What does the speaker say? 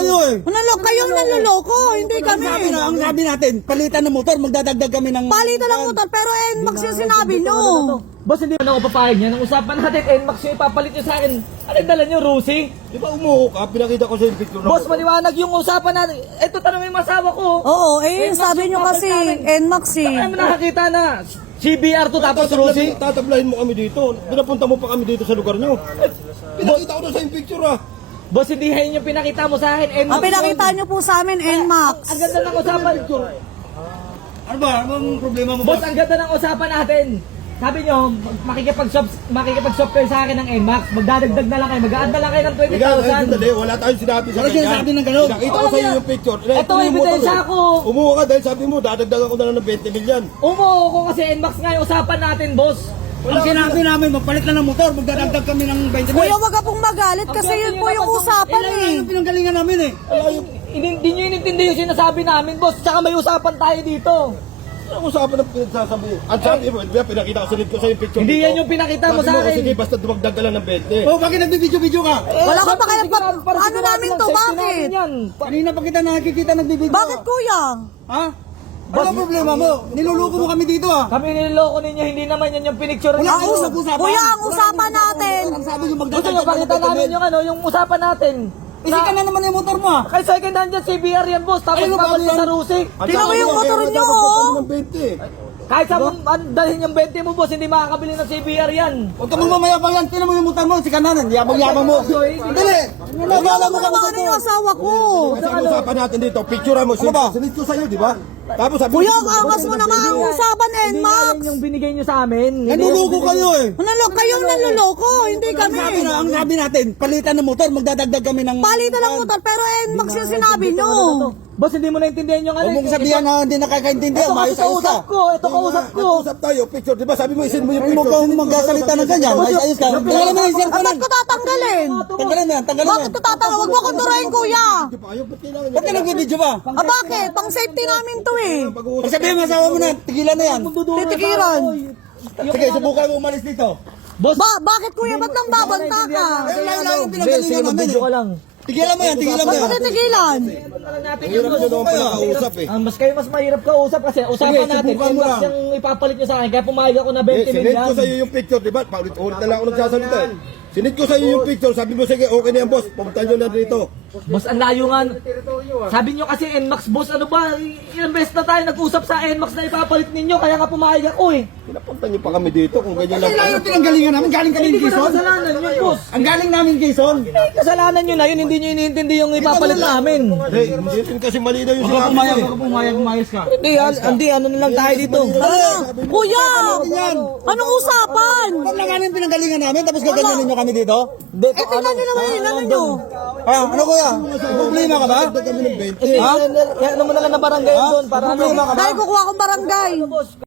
kayo eh. Kayong nanloloko, hindi kami. Ang sabi natin, palitan ng motor, magdadagdag kami ng... Palitan ng motor, pero NMAX yung sinabi nyo. Boss, hindi na ako papayag niya. Nang usapan natin, NMAX yung ipapalit nyo sa akin. Ano yung dala nyo, Rusi? Di ba umuho ka? Pinakita ko sa yung picture. Boss, maliwanag yung usapan natin. Ito, tanong yung masawa ko. Oo, sabi nyo kasi, NMAX eh. Ano mo nakakita na? CBR to tapos Rusi? Tatablahin mo kami dito. Pinapunta mo pa kami dito sa lugar nyo. Pinakita ko na sa yung picture ah. Boss, hindi yan yung pinakita mo sa akin. NMAX. Ang pinakita nyo po sa amin, NMAX. Ang ganda ng usapan. Ano ba? Anong problema mo Boss, ang ganda ng usapan natin. Sabi nyo, makikipag-shop kayo sa akin ng NMAX. Magdadagdag na lang kayo. Mag-a-add na lang kayo ng 20,000. Wala tayong sinabi sa Wala kanya. sinasabi ng ganun. Nakita ko Wala sa iyo na. yung picture. Ito, ebidensya ko. Umuha ka dahil sabi mo, dadagdagan ko na lang ng 20 milyan. Umuho ko kasi NMAX nga yung usapan natin, boss. Ang sinabi namin, magpalit na ng motor, magdadagdag kami ng 20 Kuya, wag ka pong magalit kasi yun po yung usapan eh. Yung pinanggalingan namin eh. Hindi nyo inintindi yung sinasabi namin, boss. Tsaka may usapan tayo dito. Ang usapan ng pinagsasabi. Ang sabi mo, pinakita ko sa yung picture. Hindi dito. yan yung pinakita mo Sabi sa akin. Sige, basta dumagdag ka lang ng 20. Oh, bakit nagbibidyo-video ka? Wala ka pa kaya Sige, para ano sigurado namin lang, to, safety bakit? natin yan. Kanina pa kita nakikita nagbibidyo. Bakit kuya? Ha? Ano ang problema mo? Niluluko mo kami dito ah. Kami niloloko ninyo, hindi naman yan yung pinicture Wala niyo. kayong nag-usapan. Kuya, ang usapan natin. Ang sabi yung Gusto magdadagdag nyo pakita namin yung ano, yung usapan natin. Isi ka na naman yung motor mo ah. Kay second hand yan, CBR yan, boss. Tapos Ano ba papalit yan? sa Rusi. Tingnan mo yung motor nyo, oh. Ng 20. Kahit sa dalhin yung 20 mo, boss, hindi makakabili ng CBR yan. Huwag ka mong mamayabang yan. Tingnan mo yung motor mo. Si kananan. Yabang-yabang mo. Dali. Nagala mo ka Ano motor mo. yung asawa ko? Kasi ang usapan natin dito, picture mo. Sinit ko sa'yo, di ba? Tapos sabi Kuya, ang angas mo naman ang usapan, Hindi nga NMAX. yan yung binigay nyo sa amin. Nanluluko kayo eh. Kayong nanloloko, hindi kami. Ang sabi natin, palitan ng motor, magdadagdag kami ng... Palitan ng motor, pero NMAX yung sinabi nyo. Boss, hindi mo naintindihan yung ano. Huwag mong sabihan na hindi nakakaintindihan. Ito kasi Maayos-ayos ka. kausap ko, ito kausap ko. Nag-usap tayo, picture. Di ba sabi mo, isin mo yung picture. Huwag kang magkasalita ng ganyan. Maayos-ayos ka. Tanggalin mo yung cellphone. Ba't ko tatanggalin? Tanggalin mo yan, tanggalin mo Bakit yan. ko tatanggalin? Huwag mo akong turahin, kuya. Ba't ka nagbibidyo ba? Bakit? Pang safety namin to eh. Pag sabihin mo, asawa mo na, tigilan na yan. Titigiran. Sige, subukan mo umalis dito. Boss, Bakit kuya? Ba't nang babanta ka? Layo-layo yung Sige, pinagalingan namin mag-video ka eh. lang. Tigilan mo yan, tigilan mo Ba't yan. ko titigilan? Hirap nyo naman pala kausap eh. Mas kayo mas mahirap kausap kasi usapan Sige, natin, subukan mo NMAX lang. yung ipapalit nyo sa akin, kaya pumayag ako na 20 Sinit ko million. sa iyo yung picture, di ba? Paulit-ulit na lang ako nagsasalita eh. Sinit ko sa iyo yung picture, sabi mo, sige, okay na yan boss, pumunta nyo na dito. Boss, ang layo nga. Sabi nyo kasi NMAX, boss, ano ba? Ilang beses na tayo nag-usap sa NMAX na ipapalit ninyo, kaya nga pumayag ako eh. Pinapunta nyo pa kami dito kung ganyan lang. Kailangan yung pinanggalingan namin, galing kami Hindi ko na Quezon. kasalanan yun, boss. Ang galing namin Quezon. Kasalanan nyo na yun, hindi nyo iniintindi yung ipapalit namin. Hindi rin kasi mali na yung sinabi mo eh. Pumayag ka. Hindi, ano na lang tayo dito. Kuya! Anong usapan? Huwag na nga yung pinanggalingan namin, tapos gaganyanin nyo kami dito? Tingnan nyo naman yun, ano nyo? Ah, ano kuya? Problema ka ba? Kami ng 20. Ano mo na lang na barangay doon para ano. Dahil kukuha akong barangay.